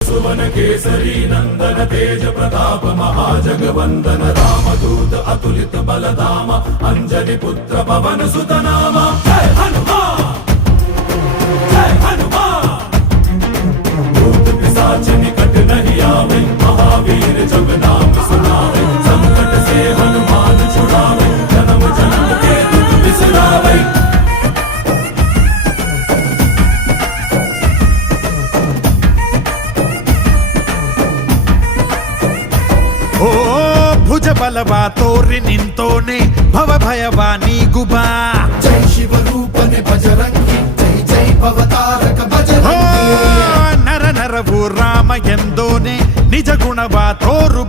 సువన కేసరి నందన తేజ ప్రతాప మహాజగవందన రామదూత అతులిత బలదామ అంజలి పుత్ర పవన సుతనామ. జయ హనుమా హనుమా భూత మహావీర ಓ ಭುಜ ಬಲವ ತೋರಿ ನಿಂತೋನೆ ಭವ ಭಯವ ನೀಗುಬಾ ಜೈ ಶಿವರೂಪನೆ ಬಜರಂಗಿ ಜೈ ಜೈ ಭವತಾರಕ ಬಜರಂಗಿ ನರ ನರವು ರಾಮ ಎಂದೋನೆ ನಿಜ ಗುಣವ ತೋರು